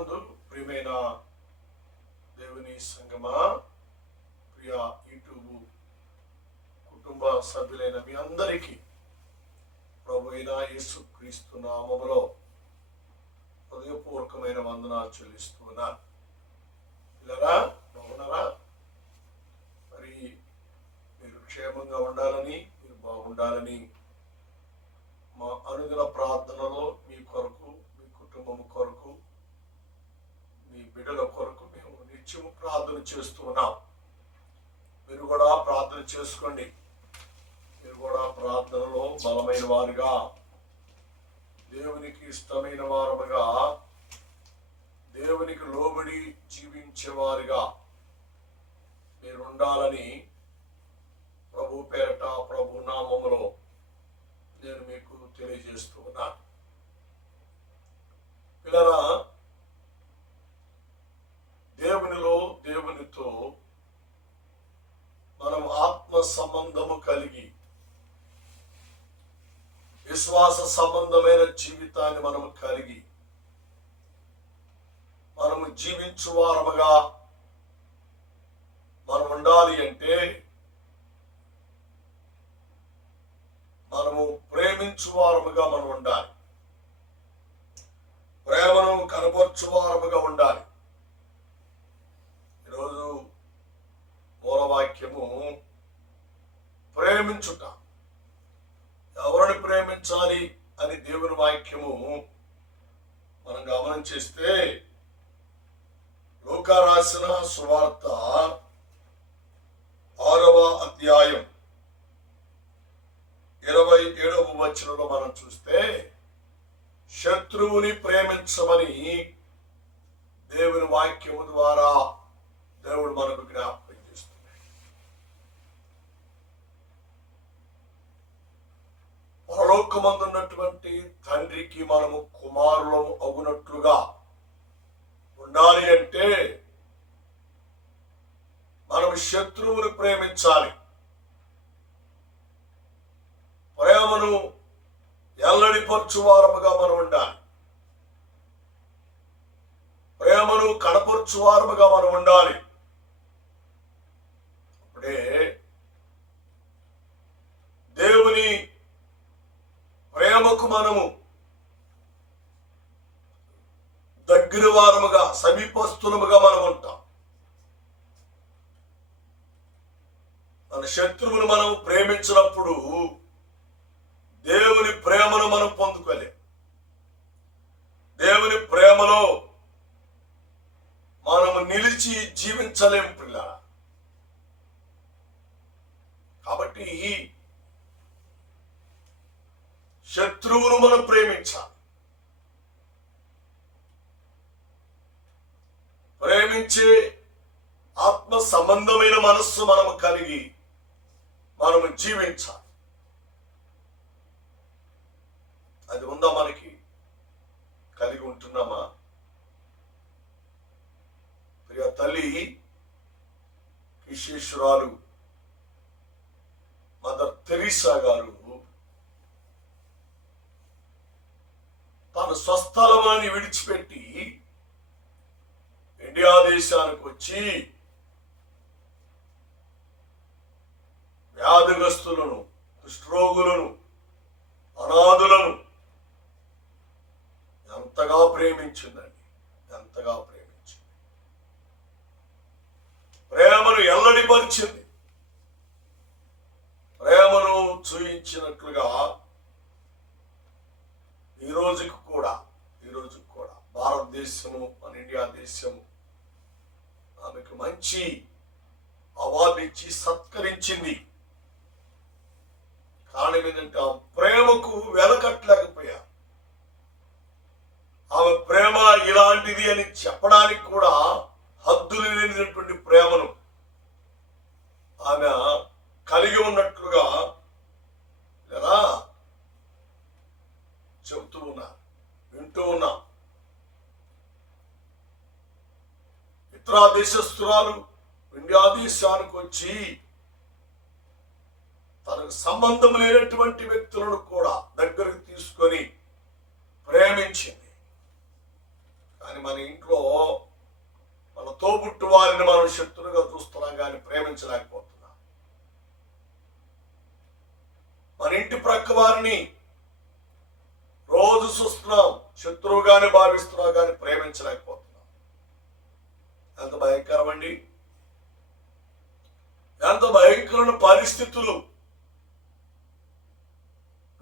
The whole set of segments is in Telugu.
ప్రభునందు ప్రియమైన దేవుని సంగమా, ప్రియ యూట్యూబ్ కుటుంబ సభ్యులైన మీ అందరికీ ప్రభు అయిన యేసుక్రీస్తు నామములో హృదయపూర్వకమైన వందనాలు చెల్లిస్తున్నాను. పిల్లరా, బాగున్నారా? మరి మీరు క్షేమంగా ఉండాలని, మీరు బాగుండాలని మా అనుదిన ప్రార్థనలో మీ కొరకు, మీ కుటుంబం కొరకు, మీ బిడ్డల కొరకు మేము నిత్యం ప్రార్థన చేస్తున్నాం. మీరు కూడా ప్రార్థన చేసుకోండి. మీరు కూడా ప్రార్థనలో బలమైన వారుగా, దేవునికి ఇష్టమైన వారుగా, దేవునికి లోబడి జీవించేవారుగా మీరు ఉండాలని ప్రభు పేరట, ప్రభు నామములో నేను మీకు తెలియజేస్తూ ఉన్నాను. పిల్లరా, దేవునితో మనం ఆత్మ సంబంధము కలిగి విశ్వాస సంబంధమైన జీవితాన్ని మనము కలిగి మనము జీవించువారముగా మనం ఉండాలి అంటే మనము ప్రేమించువారముగా మనం ఉండాలి. ప్రేమను కనపరచువారముగా ఉండాలి. ఈరోజు మూలవాక్యము ప్రేమించుట. ఎవరిని ప్రేమించాలి అని దేవుని వాక్యము మనం గమనం చేస్తే, లూకా రాసిన సువార్త 6వ అధ్యాయం 27వ వచనంలో మనం చూస్తే, శత్రువుని ప్రేమించమని దేవుని వాక్యము ద్వారా దేవుడు మనకు జ్ఞాపకం చేస్తున్నాడు. పరలోకమందున్నటువంటి తండ్రికి మనము కుమారులము అగునట్లుగా ఉండాలి అంటే మనం శత్రువుని ప్రేమించాలి. ప్రేమను ఎల్లడిపరచువారముగా మనం ఉండాలి. ప్రేమను కనపరచువారముగా మనం ఉండాలి. అప్పుడే దేవుని ప్రేమకు మనము దగ్గర వారముగా, సమీపస్తులముగా మనం ఉంటాం. మన శత్రువును మనం ప్రేమించినప్పుడు దేవుని ప్రేమను మనం పొందుకోలేం. దేవుని ప్రేమలో మనము నిలిచి జీవించలేం పిల్లల. కాబట్టి శత్రువును మనం ప్రేమించాలి. ప్రేమించే ఆత్మ సంబంధమైన మనస్సు మనము కలిగి మనము జీవించాలి. అది ఉందా? మనకి కలిగి ఉంటున్నామా? ప్రియ తల్లి విశేషురాలు మదర్ తెరీసా గారు తన స్వస్థలమాన్ని విడిచిపెట్టి ఇండియా దేశానికి వచ్చి వ్యాధిగ్రస్తులను, కుష్ఠరోగులను, అనాథులను ఎంతగా ప్రేమించిందండి. ఎంతగా ప్రేమించింది. ప్రేమను ఎల్లడిపరిచింది. ప్రేమను చూయించినట్లుగా ఈ రోజుకు కూడా భారతదేశము, మన ఇండియా దేశము ఆమెకు మంచి అవార్డు ఇచ్చి సత్కరించింది. కారణం ఏంటంటే ఆ ప్రేమకు వెలకట్టలేకపోయారు. ఆమె ప్రేమ ఇలాంటిది అని చెప్పడానికి కూడా హద్దులు లేనటువంటి ప్రేమను ఆమె కలిగి ఉన్నట్లుగా ఎలా చెబుతూ ఉన్నా, వింటూ ఉన్నా. ఇతర దేశస్తురాలు ఇండియా దేశానికి వచ్చి తనకు సంబంధం లేనటువంటి వ్యక్తులను కూడా దగ్గరకు తీసుకొని ప్రేమించింది. కానీ మన ఇంట్లో మన తోబుట్టు వారిని మనం శత్రువుగా చూస్తున్నాం కానీ ప్రేమించలేకపోతున్నాం. మన ఇంటి ప్రక్క వారిని రోజు చూస్తున్నాం, శత్రువుగానే భావిస్తున్నాం కానీ ప్రేమించలేకపోతున్నాం. ఎంత భయంకరం అండి! ఎంత భయంకరమైన పరిస్థితులు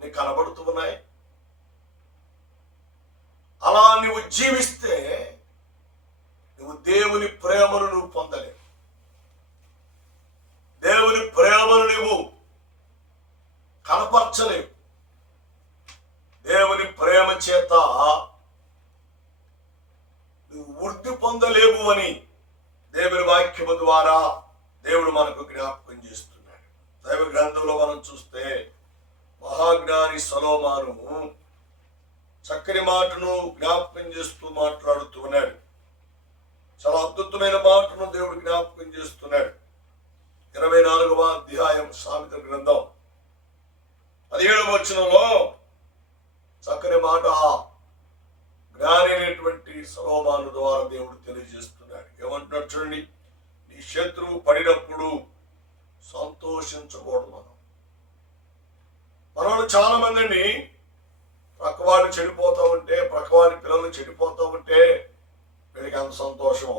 నీకు కనబడుతున్నాయి. అలా నువ్వు జీవిస్తే నువ్వు దేవుని ప్రేమను నువ్వు పొందలేవు. దేవుని ప్రేమను నువ్వు కనపరచలేవు. దేవుని ప్రేమ చేత నువ్వు వృద్ధి పొందలేవు అని దేవుని వాక్యము ద్వారా దేవుడు మనకు జ్ఞాపకం చేస్తున్నాడు. దైవ గ్రంథంలో మనం చూస్తే మహాజ్ఞాని సొలొమోను చక్కని మాటను జ్ఞాపకం చేస్తూ మాట్లాడుతూ ఉన్నాడు. చాలా అద్భుతమైన మాటను దేవుడు జ్ఞాపకం చేస్తున్నాడు. 24వ అధ్యాయం సామెతల గ్రంథం 17వ వచనంలో చక్కని మాట జ్ఞాని అయినటువంటి సొలొమోను ద్వారా దేవుడు తెలియజేస్తున్నాడు. ఏమంటున్నాడు చూడండి, నీ శత్రువు పడినప్పుడు సంతోషించకూడదు. మనం చాలా మంది అండి ప్రక్కవాళ్ళు చెడిపోతూ ఉంటే, ప్రక్కవాడి పిల్లలు చెడిపోతూ ఉంటే వీడికి ఎంత సంతోషం,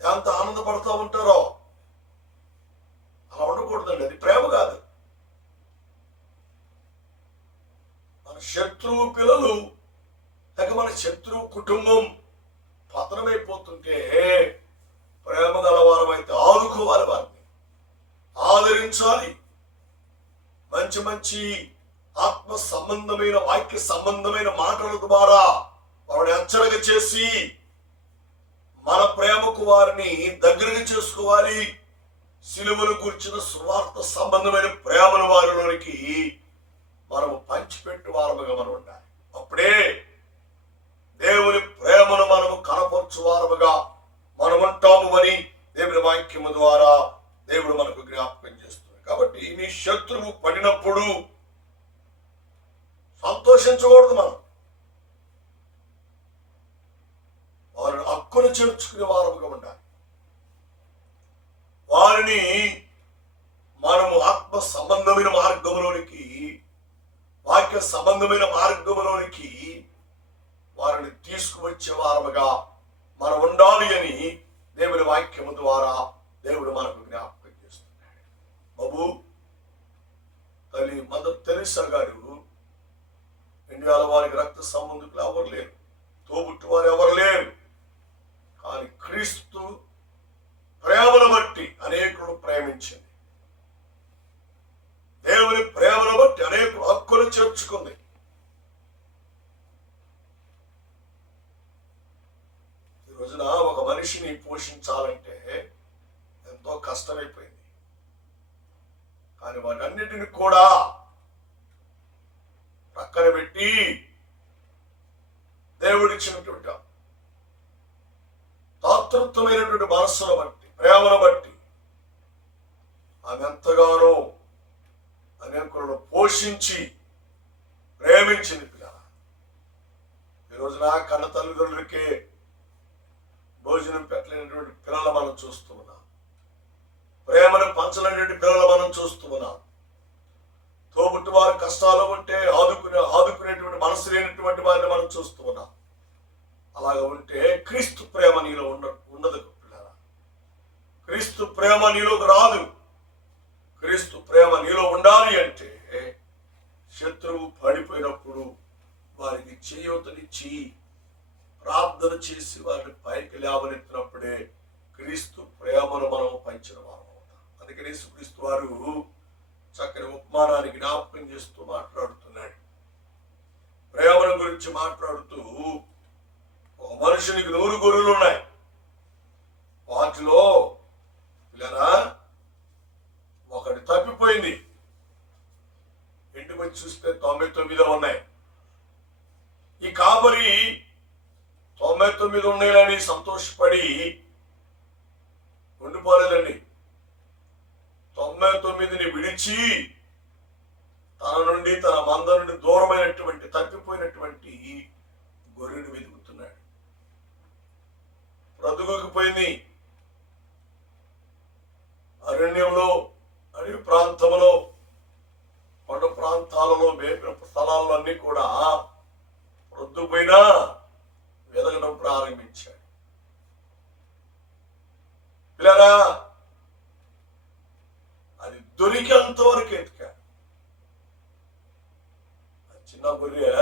ఎంత ఆనందపడుతూ ఉంటారో. అలా ఉండకూడదండి, అది ప్రేమ కాదు. మన శత్రువు పిల్లలు లేక మన శత్రువు కుటుంబం పతనమైపోతుంటే ప్రేమ గలవారం అయితే ఆదుకోవాలి, వారిని ఆదరించాలి. మంచి మంచి ఆత్మ సంబంధమైన వాక్య సంబంధమైన మాటల ద్వారా వారిని హెచ్చరిక చేసి మన ప్రేమకు వారిని దగ్గరగా చేసుకోవాలి. సిలువను గురించిన సువార్త సంబంధమైన ప్రేమను వారిలోనికి మనము పంచిపెట్టు వారముగా మనం ఉండాలి. అప్పుడే దేవుని ప్రేమను మనము కనపరచు వారముగా మనం ఉంటాము అని దేవుని వాక్యము ద్వారా దేవుడు మనకు జ్ఞాపకం చేస్తున్నాడు. కాబట్టి నీ శత్రువు పడినప్పుడు సంతోషించకూడదు. మనం వారిని హక్కును చేర్చుకునే వారముగా ఉండాలి. వారిని మనము ఆత్మ సంబంధమైన మార్గంలోనికి, వాక్య సంబంధమైన మార్గంలోనికి వారిని తీసుకువచ్చే వారముగా మనం ఉండాలి అని దేవుని వాక్యము ద్వారా దేవుడు మనకు జ్ఞాపకం చేస్తున్నాడు. బాబు, తల్లి మదర్ తెరెసా గారు ఇండియాలో వారికి రక్త సంబంధికులు ఎవరు లేరు, తోబుట్టు వారు ఎవరు లేరు. కానీ క్రీస్తు ప్రేమను బట్టి అనేకులను ప్రేమించింది. దేవుని ప్రేమను బట్టి అనేకులు హక్కును చేర్చుకుంది. ఈ రోజున ఒక మనిషిని పోషించాలంటే ఎంతో కష్టమైపోయింది. కానీ వాటన్నిటిని కూడా పక్కన పెట్టి దేవుడిచ్చినటువంటి తాతృత్వమైనటువంటి మనస్సును బట్టి, ప్రేమను బట్టి ఆమె ఎంతగానో అనేకులను పోషించి ప్రేమించింది. పిల్లల ఈ రోజున కన్న తల్లిదండ్రులకే భోజనం పెట్టలేనటువంటి పిల్లలు మనం చూస్తూ ఉన్నాం. ప్రేమను పంచలేనటువంటి పిల్లలు మనం చూస్తూ ఉన్నాం. తోబుట్టు వారు కష్టాలు ఉంటే ఆదుకునేటువంటి మనసు లేనటువంటి వారిని మనం చూస్తూ ఉన్నాం. అలాగ ఉంటే క్రీస్తు ప్రేమ నీలో ఉండదు పిల్లల. క్రీస్తు ప్రేమ నీలోకి రాదు. క్రీస్తు ప్రేమ నీలో ఉండాలి అంటే శత్రువు పడిపోయినప్పుడు వారికి చేయూతనిచ్చి ప్రార్థన చేసి వారిని పైకి లేవనెత్తినప్పుడే క్రీస్తు ప్రేమను మనం పంచిన వారు అవుతాం. అందుకని యేసుక్రీస్తు వారు చక్కని ఉపమానాన్ని జ్ఞాపకం చేస్తూ మాట్లాడుతున్నాడు. ప్రేమను గురించి మాట్లాడుతూ, ఒక మనుషునికి 100 గొర్రెలు ఉన్నాయి. వాటిలో పిల్లరా ఒకటి తప్పిపోయింది. ఇంటికి వచ్చి చూస్తే 99 ఉన్నాయి. ఈ కాపరి 99 ఉన్నాయని సంతోషపడి ఉండిపోలేదండి. 99ని విడిచి తన నుండి, తన మంద నుండి దూరమైనటువంటి తప్పిపోయినటువంటి గొర్రెను వెతుకుతున్నాడు. బ్రతుకుకు పోయింది. అరణ్యంలో, అడవి ప్రాంతంలో, కొండ ప్రాంతాలలో, మేపిన స్థలాల్లో అన్ని కూడా ప్రొద్దుపోయినా వెదగడం ప్రారంభించాడు. పిల్లరా, అది దొరికేంత వరకు ఎతికాడు. చిన్న గొర్రె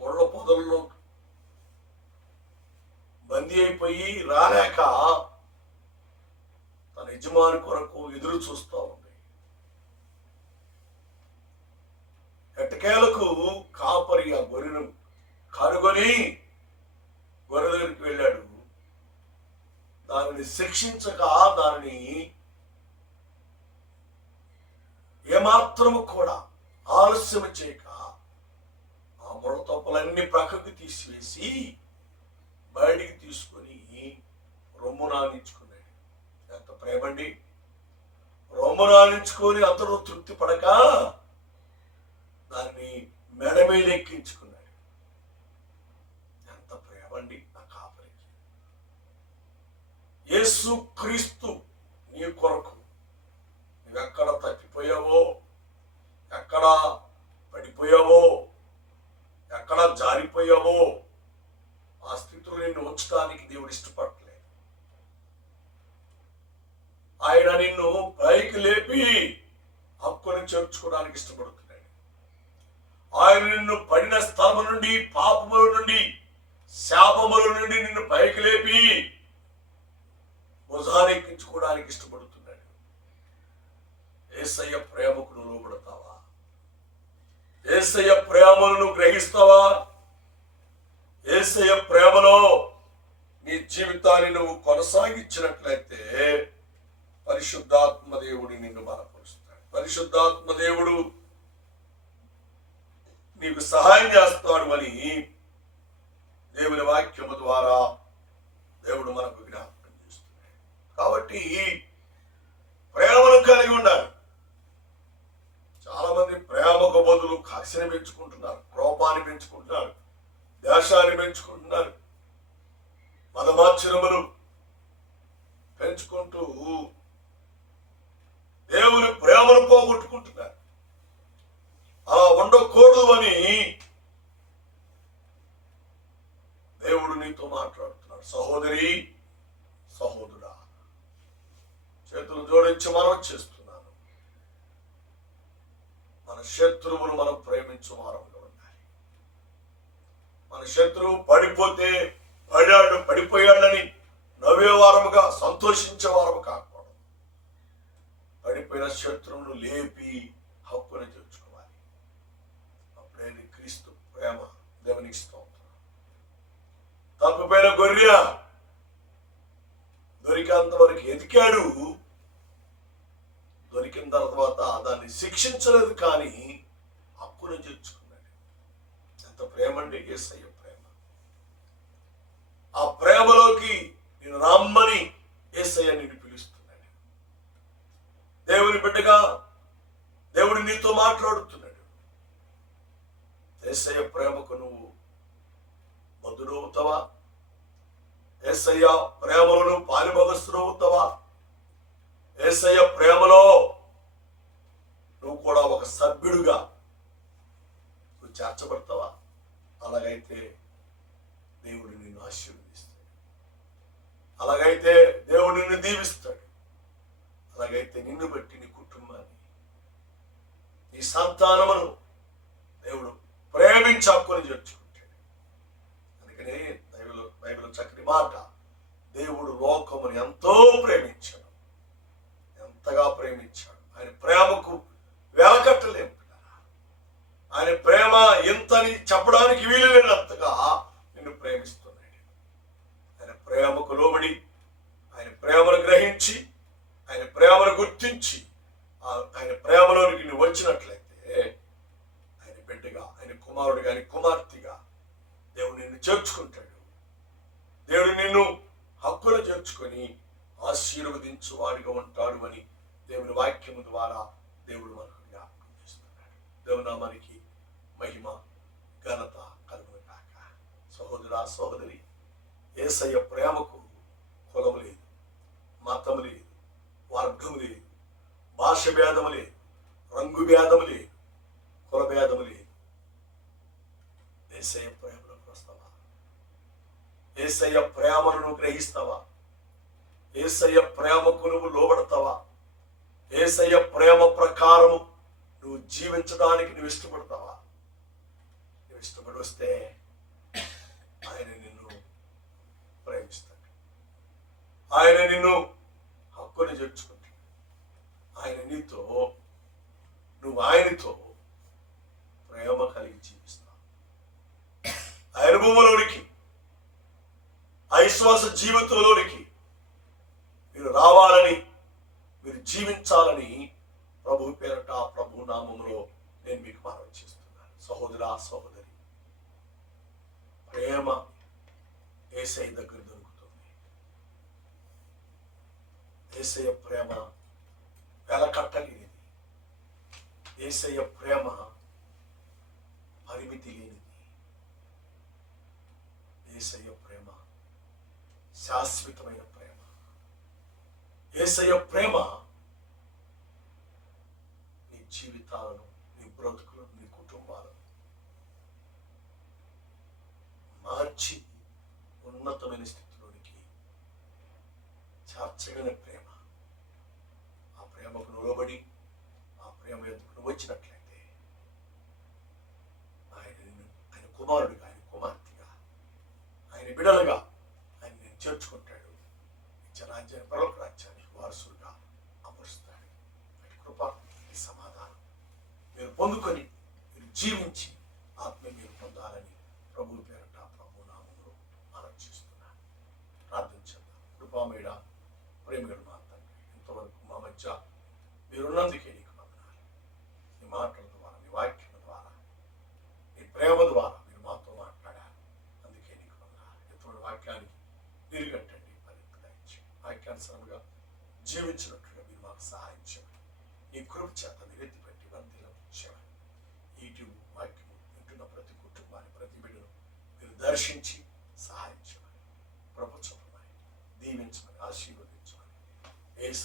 ముళ్ళ పొదల్లో బందీ అయిపోయి రాలేక తన యజమాని కొరకు ఎదురు చూస్తూ ఉంది. ఎట్టకేలకు కాపరి ఆ గొర్రెను కనుగొని గొర్రె దగ్గరికి వెళ్ళాడు. దానిని శిక్షించక, దానిని ఏమాత్రము కూడా ఆలస్యం చేయక ఆ ముళ్ళ తొప్పలన్నీ ప్రక్కకు తీసివేసి బయటికి తీసుకొని రొమ్ము నానించుకున్నాడు. ఎంత ప్రేమండి! రొమ్ము నానించుకొని అందరూ తృప్తి పడక దాన్ని మెడ మీద ఎక్కించుకున్నాడు. ఎంత ప్రేమండి ఆ కాపరికి! యేసు క్రీస్తు నీ కొరకు నువ్వెక్కడ తప్పిపోయావో, ఎక్కడ పడిపోయావో, ఎక్కడ జారిపోయావో ఆ స్థితిలో నిన్ను ఉంచడానికి దేవుడు ఇష్టపడలేదు. ఆయన నిన్ను పైకి లేపి హక్కుని చేర్చుకోవడానికి ఇష్టపడుతున్నాడు. ఆయన నిన్ను పడిన స్థలము నుండి, పాపముల నుండి, శాపముల నుండి నిన్ను పైకి లేపి భుజానెక్కించుకోవడానికి ఇష్టపడుతున్నాడు. యేసయ్య ప్రేమకు నువ్వు లోబడతావా? యేసయ్య ప్రేమను నువ్వు గ్రహిస్తావా? యేసయ్య ప్రేమలో నీ జీవితాన్ని నువ్వు కొనసాగించినట్లయితే పరిశుద్ధాత్మ దేవుడు నిన్ను బలపరుస్తాడు. పరిశుద్ధాత్మ దేవుడు నీకు సహాయం చేస్తాడు అని దేవుని వాక్యము ద్వారా దేవుడు మనకు జ్ఞాపకం చేస్తున్నాడు. కాబట్టి ప్రేమను కలిగి ఉండాలి. చాలా మంది ప్రేమకు బదులు కక్షని పెంచుకుంటున్నారు, కోపాన్ని పెంచుకుంటున్నారు, దేశాన్ని పెంచుకుంటున్నారు, మదమాచరములు పెంచుకుంటూ దేవుని ప్రేమను పోగొట్టుకుంటున్నారు. అలా ఉండకూడదు అని దేవుడు నీతో మాట్లాడుతున్నాడు. సహోదరి, సహోదరుడా, చేతులు జోడించి మనం చేస్తున్నాను. మన శత్రువును మనం ప్రేమించు వారంగా ఉండాలి. మన శత్రువు పడిపోతే పడిపోయాడని నవ్వేవారముగా, సంతోషించే వారము కాకూడదు. పడిపోయిన శత్రువును లేపి హక్కుని తెచ్చుకోవాలి. అప్పుడే క్రీస్తు ప్రేమ దేవునికి స్తోత్రం. తప్పిపోయిన గొర్రె దొరికేంత వరకు ఎదికాడు. దొరికిన తర్వాత దాన్ని శిక్షించలేదు, కానీ హక్కును చేర్చుకున్నాడు. ఎంత ప్రేమ అండి యేసయ్య ప్రేమ! ఆ ప్రేమలోకి నేను రమ్మని యేసయ్య నిన్ను పిలుస్తున్నాడు. దేవుని బిడ్డగా దేవుడు నీతో మాట్లాడుతున్నాడు. యేసయ్య ప్రేమకు నువ్వు బదులవుతావా? యేసయ్య ప్రేమలో నువ్వు పాలిభాగస్తుడవుతావా? యేసయ్య ప్రేమలో నువ్వు కూడా ఒక సభ్యుడుగా నువ్వు చేర్చబడతావా? అలాగైతే దేవుడు నిన్ను ఆశీర్వదిస్తాడు. అలాగైతే దేవుడు నిన్ను దీవిస్తాడు. అలాగైతే నిన్ను బట్టి నీ కుటుంబాన్ని, నీ సంతానమును దేవుడు ప్రేమించి హక్కుని చేర్చుకుంటాడు. అందుకనే బైబిల్ చక్కని మాట, దేవుడు లోకమును ఎంతో ప్రేమించాడు. ఎంతగా ప్రేమించాడు! ఆయన ప్రేమకు వెలకట్టలేము. ఆయన ప్రేమ ఎంతని చెప్పడానికి వీలు లేనంతగా నిన్ను ప్రేమిస్తున్నాడు. ఆయన ప్రేమకు లోబడి, ఆయన ప్రేమను గ్రహించి, ఆయన ప్రేమను గుర్తించి, ఆయన ప్రేమలోనికి నువ్వు వచ్చినట్లయితే ఆయన బిడ్డగా, ఆయన కుమారుడిగా, ఆయన కుమార్తెగా దేవుడు నిన్ను చేర్చుకుంటాడు. దేవుడు నిన్ను హక్కును చేర్చుకొని ఆశీర్వదించువాడిగా ఉంటాడు అని దేవుని వాక్యము ద్వారా దేవుడు మనకు జ్ఞాపకం చేస్తున్నాడు. దేవునామానికి మహిమ ఘనత కలుగును గాక. సహోదరి, యేసయ్య ప్రేమకు కులం లేదు, మతం లేదు, వర్గం లేదు, భాష భేదము లేదు, రంగు భేదము లేదు, కుల భేదము లేదు. యేసయ్య ప్రేమలోకి వస్తావా? యేసయ్య ప్రేమను నువ్వు గ్రహిస్తావా? యేసయ్య ప్రేమకు నువ్వు లోబడతావా? యేసయ్య ప్రేమ ప్రకారము నువ్వు జీవించడానికి నువ్వు ఇష్టపడతావా? నువ్వు ఇష్టపడి వస్తే ఆయన నిన్ను ప్రేమిస్తాడు. ఆయన నిన్ను హక్కుని చేర్చుకుంటాడు. ఆయన నీతో, నువ్వు ఆయనతో ప్రేమ కలిగి జీవిస్తావు. ఆ అనుభవంలోనికి, అవిశ్వాస జీవితంలోనికి మీరు రావాలని, మీరు జీవించాలని ప్రభు పేరట, ప్రభు నామములో నేను మీకు మనవి చేస్తున్నాను. సహోదరా, సహోదరి, ప్రేమ యేసయ్య దగ్గర దొరుకుతుంది. యేసయ్య ప్రేమ వెలకట్టలేనిది. యేసయ్య ప్రేమ పరిమితి లేనిది. యేసయ్య ప్రేమ శాశ్వతమైన ప్రేమ. యేసయ్య ప్రేమ నీ జీవితాలను, నీ బ్రతుకులను, నీ కుటుంబాలను మార్చి ఉన్నతమైన స్థితిలోనికి చేర్చగల ప్రేమ. ఆ ప్రేమకు నిలబడి, ఆ ప్రేమ ఎదుగును వచ్చినట్లయితే ఆయన కుమారుడిగా, ఆయన కుమార్తెగా, ఆయన బిడలుగా ఆయన నేను చేర్చుకుంటాడు. రాజ్యాన్ని, పరలోక రాజ్యానికి వారసులుగా అమరుస్తాడు. కృప, సమాధానం మీరు పొందుకొని, మీరు జీవించి ఆత్మ మీరు పొందాలని ప్రభు పేరట, ప్రభు నామములో ఆలోచిస్తున్నాను. ప్రార్థించేద్దాం. కృపామేడ, ప్రేమగల మా తండ్రి, ఇంతవరకు మా మధ్య మీరున్నందుకే నీకు వందనాలు. నీ మాటల ద్వారా, నీ వాక్యం ద్వారా, నీ ప్రేమ ద్వారా మీరు మాతో మాట్లాడారు. అందుకే నీకు వందనాలు. ఎటువంటి వాక్యానికి నిరుగట్టండి, వాక్యానుసారంగా జీవించినట్లుగా మీరు మాకు సహాయం చేయండి. ఈ కృప చేత మీరు ఎత్తిపెట్టి వర్ధిల్లించండి. యూట్యూబ్ వాక్యము వింటున్న ప్రతి కుటుంబాన్ని, ప్రతి బిడ్డను మీరు దర్శించి సహాయం చేయండి. ప్రభుత్వం దీవించమని, ఆశీర్వదించమని యేసు